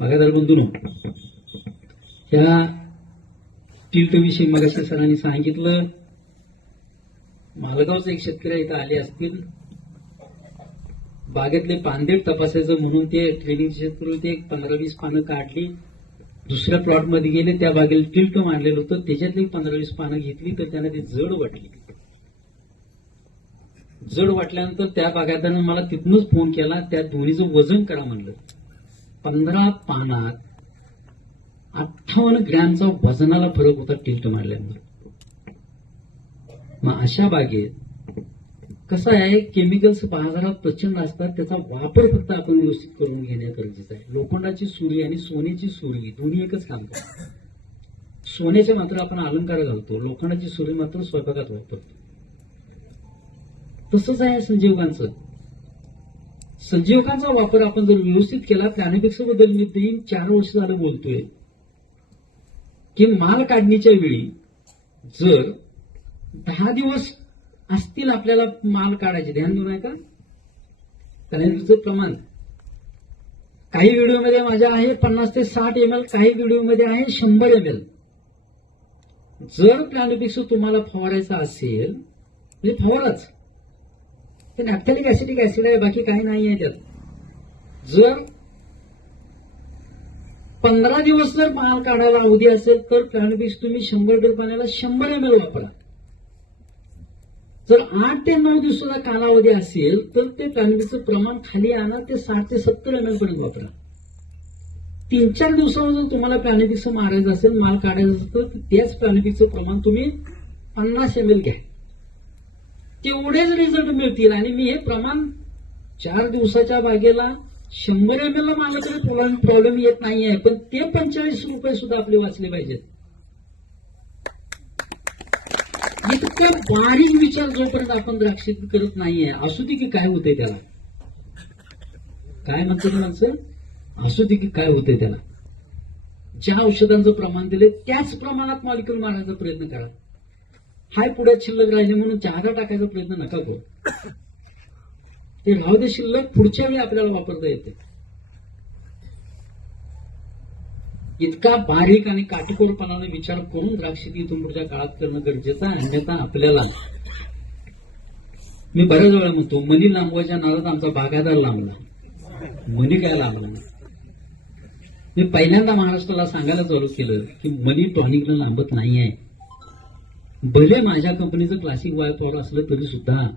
बागायदार बंधू ह्या टिल्ट विषयी सरांनी सांगितलं मालगावचे एक शेतकरी इथं आले असतील. बागेतले पानदेट तपासायचं म्हणून ते ट्रेनिंग शेतकरी होते. एक पंधरा वीस पानं काढली. दुसऱ्या प्लॉटमध्ये गेले. त्या बागेला टिल्ट मांडलेलं होतं. त्याच्यातली पंधरा वीस पानं घेतली तर त्यांना ती जड वाटली. जड वाटल्यानंतर त्या बागायतानं मला तिथूनच फोन केला. त्या दोन्हीचं वजन करा म्हणलं. पंधरा पानात अठ्ठावन्न ग्रॅमचा वजनाला फरक होता टिल्ट मारल्यामुळे मग अशा बागेत कसं आहे? केमिकल्स बाजारात प्रचंड असतात. त्याचा वापर फक्त आपण व्यवस्थित करून घेणे गरजेचं आहे. लोखंडाची सुरी आणि सोन्याची सुरी दोन्ही एकच काम करतात. सोन्याचे मात्र आपण अलंकार घालतो. लोखंडाची सुरी मात्र स्वयंपाकात वापरतो. तसंच आहे संजीवकांचं संजीवकांचा वापर आपण जर व्यवस्थित केला त्यानेपेक्षा बदल मी तीन चार वर्ष झालं बोलतोय. की माल काढणीच्या वेळी जर दहा दिवस असतील आपल्याला माल काढायचे ध्यान देऊ नये का कॅलेंडरचं प्रमाण. काही व्हिडिओमध्ये माझ्या आहे पन्नास ते साठ एम एल काही व्हिडिओमध्ये आहे शंभर एम एल जर प्लॅनोपिक्स तुम्हाला फवारायचा असेल म्हणजे फवाराच. हे नॅप्थॅलिक ऍसिडिक ऍसिड आहे बाकी काही नाही आहे त्यात जर पंधरा दिवस जर माल काढायला अवधी असेल तर प्लॅनोपिक्स तुम्ही शंभर लिटर पाण्याला शंभर एम एल वापरा. जर आठ ते नऊ दिवसाचा कालावधी असेल तर ते प्लॅनोपिक्सचं प्रमाण खाली आणा ते साठ ते सत्तर एम एल पर्यंत वापरा. तीन चार दिवसावर जर तुम्हाला प्लॅनोपिक्स मारायचं असेल माल काढायचं असेल तर त्याच प्लॅनोपिक्सचं प्रमाण तुम्ही पन्नास एम एल घ्या. तेवढेच रिझल्ट मिळतील. आणि मी हे प्रमाण चार दिवसाच्या बागेला शंभर एम एल मारलं तरी प्रॉब्लेम प्रॉब्लेम येत नाहीये पण ते पंचेचाळीस रुपये सुद्धा आपले वाचले पाहिजेत. इतका बारीक विचार जोपर्यंत आपण द्राक्षित करत नाहीये असू दे की काय होते त्याला. काय म्हणतात माणसं? असू दे की काय होते त्याला. ज्या औषधांचं प्रमाण दिले त्याच प्रमाणात मॉलिक्युल मारण्याचा प्रयत्न करा. हाय पुढे शिल्लक राहिले म्हणून चहारा टाकायचा प्रयत्न नका करू. ते राहू दे शिल्लक पुढच्या वेळी आपल्याला वापरता येते. इतका बारीक आणि काटेकोरपणाने विचार करून द्राक्षती इथून पुढच्या काळात करणं गरजेचं आहे अन्यथा आपल्याला. मी बऱ्याच वेळा म्हणतो मनी लांबवायच्या नादात आमचा बागायदार लांबला. मनी काय लांबला? मी पहिल्यांदा महाराष्ट्राला सांगायला चालू केलं की मनी टॉनिकला लांबत नाही आहे भले माझ्या कंपनीचं क्लासिक वाय असलं तरी सुद्धा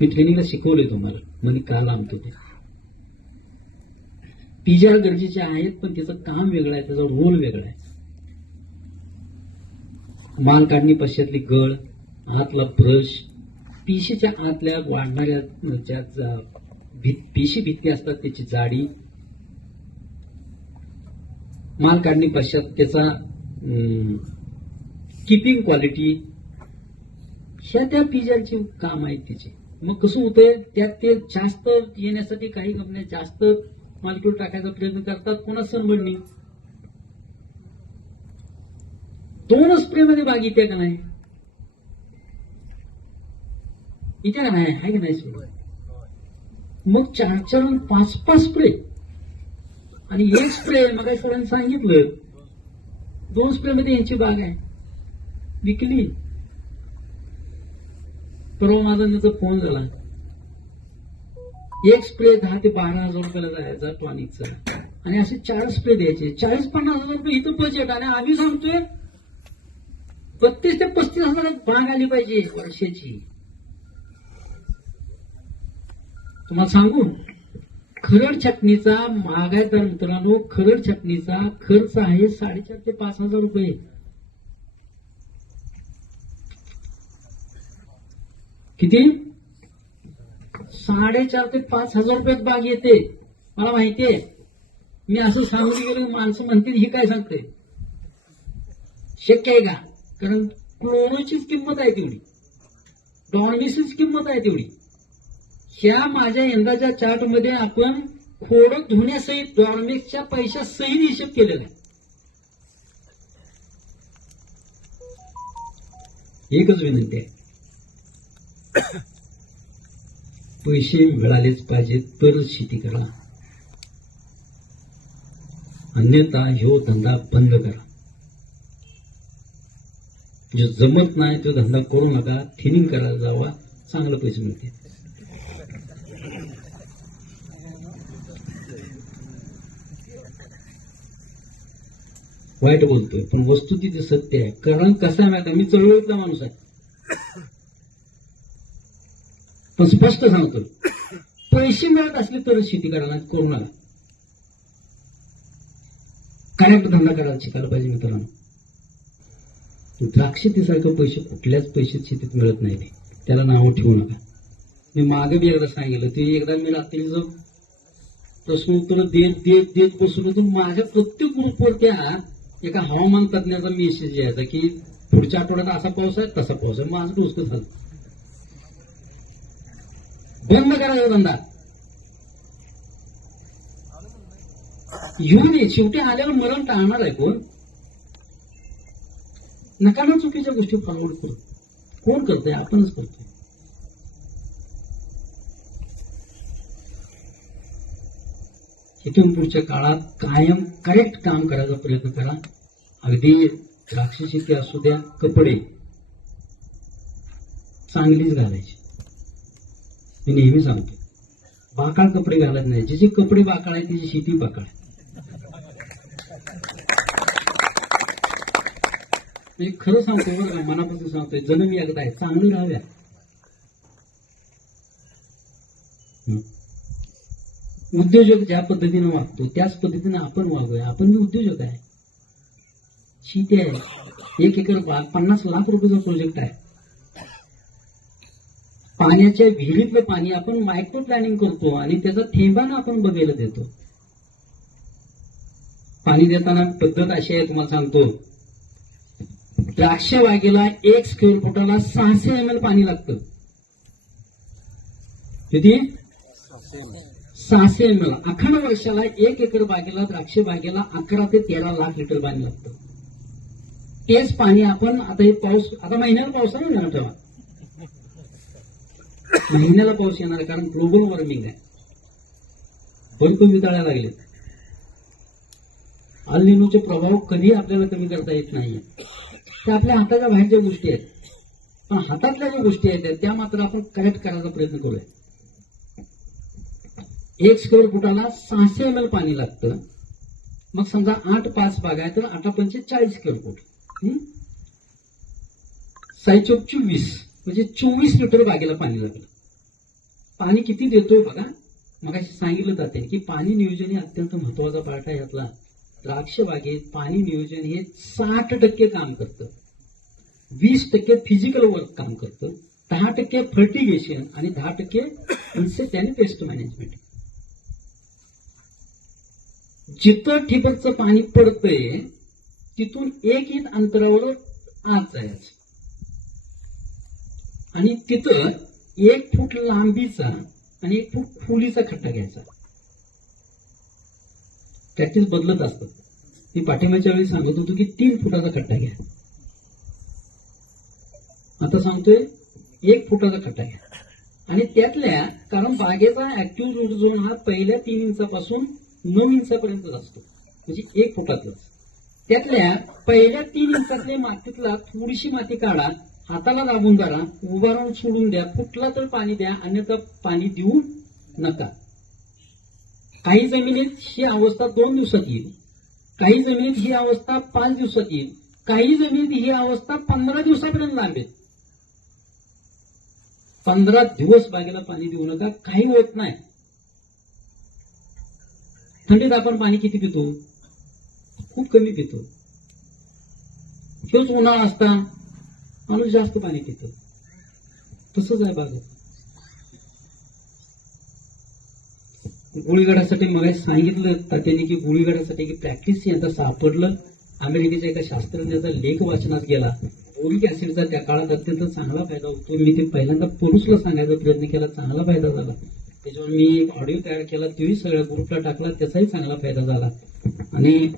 मी ट्रेनिंगला शिकवलंय तुम्हाला. म्हणजे का लांबतो ते. पिजा गरजेचे आहेत पण त्याचं काम वेगळं आहे त्याचा रोल वेगळा आहे. माल काढणी पश्चातली गळ आतला ब्रश पिशीच्या आतल्या वाढणाऱ्या ज्या जा- पेशी भित्ती असतात त्याची जाडी. माल काढणी पश्चात त्याचा किपिंग क्वालिटी ह्या त्या पिजाची काम आहेत त्याची मग कसं होतंय? त्यात ते जास्त येण्यासाठी काही कंपन्या जास्त मॉलिक्यूल टाकायचा प्रयत्न करतात पुन्हा सनबर्निंग दोन स्प्रे मध्ये बाग येते का नाही? इथे का नाही आहे का नाही स्प्रे मग चार चार पाच पाच स्प्रे आणि एक स्प्रे मग सरांनी सांगितलं दोन स्प्रे मध्ये यांची बाग आहे. विकली. परवा माझा त्याचा फोन झाला. एक स्प्रे दहा ते बारा हजार रुपयाला जायचा टॉनिकचा. आणि असे चार स्प्रे द्यायचे. चाळीस पन्नास हजार रुपये इथं बजेट आणि आम्ही सांगतोय बत्तीस ते पस्तीस हजारात बाग आली पाहिजे वर्षाची. तुम्हाला सांगू? खरड छटणीचा महागायचा मित्रांनो खरड छटणीचा खर्च आहे साडेचार ते पाच हजार रुपये. किती? साडेचार ते पाच हजार रुपयात बाग येते. मला माहितीये मी असं सांगून गेलो माणसं म्हणतील ही काय सांगते? शक्य आहे का? कारण क्लोरोचीच किंमत आहे तेवढी. डॉर्मिसचीच किंमत आहे तेवढी. ह्या माझ्या यंदाच्या चार्टमध्ये आपण खोड धुण्यासहित डॉर्मिक्सच्या पैशासहित हिशेब केलेला आहे. एकच विनंती आहे. पैसे मिळालेच पाहिजेत तरच शेती करा. अन्यथा ह्यो धंदा बंद करा. जो जमत नाही तो धंदा करू नका थिनिंग करायला जावा चांगले पैसे मिळतील. वाईट बोलतोय पण वस्तू तिथे सत्य आहे. कारण कसं आहे माहिती मी चळवळीतला माणूस आहे. पण स्पष्ट सांगतो पैसे मिळत असले तरच शेती करायला कोरोनाला करेक्ट धंदा करायला शिकायला पाहिजे मित्रांनो. द्राक्षतीसारखं पैसे कुठल्याच पैसे शेतीत मिळत नाही. त्याला नाव ठेवू नका. मी मागे बी एकदा सांगितलं ते एकदा मी रात्रीचं प्रश्न उत्तर देत देत देत बसून होतो माझ्या प्रत्येक ग्रुपवर त्या एका हवामान तज्ञाचा मेसेज यायचा की पुढच्या आठवड्यात असा पाऊस आहे तसा पाऊस आहे. माझं डोसकं झालं. बंद करायचा धंदा. येऊन ये. शेवटी आल्यावर मरण टाळणार आहे कोण? नका ना चुकीच्या गोष्टी फॉरवर्ड करू कोण करतोय? आपणच करतोय. इथून पुढच्या काळात कायम करेक्ट काम करायचा प्रयत्न करा. अगदी द्राक्ष शेती असू द्या कपडे चांगलीच घालायची. मी नेहमी सांगतो बाकाळ कपडे घालत नाही. जे जे कपडे बाकाळ आहे त्याची शेती बाकाळ आहे. मी खरं सांगतोय बरं का मनापासून सांगतोय जन्म एकदा आहे चांगलं राहूया उद्योजक ज्या पद्धतीने वागतो त्याच पद्धतीने आपण वागूया. आपण बी उद्योजक आहे. शेती आहे. एक एकर बाग पन्नास लाख रुपयाचा प्रोजेक्ट आहे. पाण्याच्या विहिरीतलं पाणी आपण मायक्रो प्लॅनिंग करतो आणि त्याचा थेंबानं आपण बघायला देतो. पाणी देताना पद्धत अशी आहे तुम्हाला सांगतो. द्राक्ष बागेला एक स्क्वेअर फुटाला सहाशे एम एल पाणी लागतं. किती? सहाशे एम एल अखंड वर्षाला एक एकर बागेला द्राक्ष बागेला अकरा ते तेरा लाख लिटर पाणी लागतं. तेच पाणी आपण आता हे पाऊस आता महिन्याला पाऊस आहे ना ठेवा महिन्याला पाऊस येणार आहे कारण ग्लोबल वॉर्मिंग आहे. बर्फ वितळायला लागले अल प्रभाव कधी आपल्याला कमी करता येत नाहीये. त्या आपल्या हाताच्या बाहेरच्या गोष्टी आहेत. पण हातातल्या ज्या गोष्टी आहेत त्या मात्र आपण करेक्ट करायचा प्रयत्न करूया. एक स्क्वेअर फुटाला सहाशे एम एल पाणी लागतं. मग समजा आठ पाच बाग आहे तर आठ पंचे चाळीस स्क्वेअर फूट. साईचोक चोवीस म्हणजे चोवीस लिटर बागेला पाणी लागलं पाणी किती देतोय बघा. मग सांगितलं जाते की पाणी नियोजन हे अत्यंत महत्त्वाचा पार्ट आहे यातला. द्राक्ष बागेत पाणी नियोजन हे साठ टक्के काम करतं. वीस टक्के फिजिकल वर्क काम करतं. दहा टक्के फर्टिगेशन आणि दहा टक्के इन्सेक्ट आणि पेस्ट मॅनेजमेंट जिथं ठिबकचं पाणी पडतंय तिथून एक इंच अंतरावर आत जायचं. आणि तिथं एक फूट लांबीचा आणि एक फूट खोलीचा खड्डा घ्यायचा. प्रॅक्टिस बदलत असतात. मी पाठिंबाच्या वेळी सांगत होतो की तीन फुटाचा खड्डा घ्या. आता सांगतोय एक फुटाचा खड्डा घ्या. आणि त्यातल्या कारण बागेचा ऍक्टिव्ह रूट झोन हा पहिल्या तीन इंचापासून नऊ इंचापर्यंत असतो. म्हणजे एक फुटातलाच त्यातल्या पहिल्या तीन इंचातल्या मातीतला थोडीशी माती काढा हाताला दाबून धरा उभारून सोडून द्या फुटला तर पाणी द्या अन्यथा पाणी देऊ नका. काही जमिनीत ही अवस्था दोन दिवसात येईल. काही जमिनीत ही अवस्था पाच दिवसात येईल. काही जमिनीत ही अवस्था पंधरा दिवसापर्यंत लांबेल पंधरा दिवस बागेला पाणी देऊ नका. काही होत नाही. थंडीत आपण पाणी किती पितो? खूप कमी पितो. हेच उन्हाळा असता माणूस जास्त पाणी पितो. तसंच आहे बागेत गोळीगडासाठी मला सांगितलं तात्याने की गोळीगडासाठी की प्रॅक्टिस यांचा सापडलं. अमेरिकेच्या एका शास्त्रज्ञाचा लेख वाचनात गेला. बोरिक ऍसिडचा त्या काळात अत्यंत चांगला फायदा होतो मी ते पहिल्यांदा पुरुषला सांगायचा प्रयत्न केला. चांगला फायदा झाला. त्याच्यावर मी एक ऑडिओ तयार केला तोही सगळ्या ग्रुपला टाकला त्याचाही चांगला फायदा झाला. आणि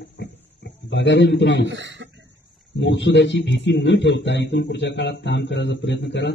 बघायला मित्रांनो महोत्सवाची भीती न ठेवता इथून पुढच्या काळात काम करायचा प्रयत्न करा.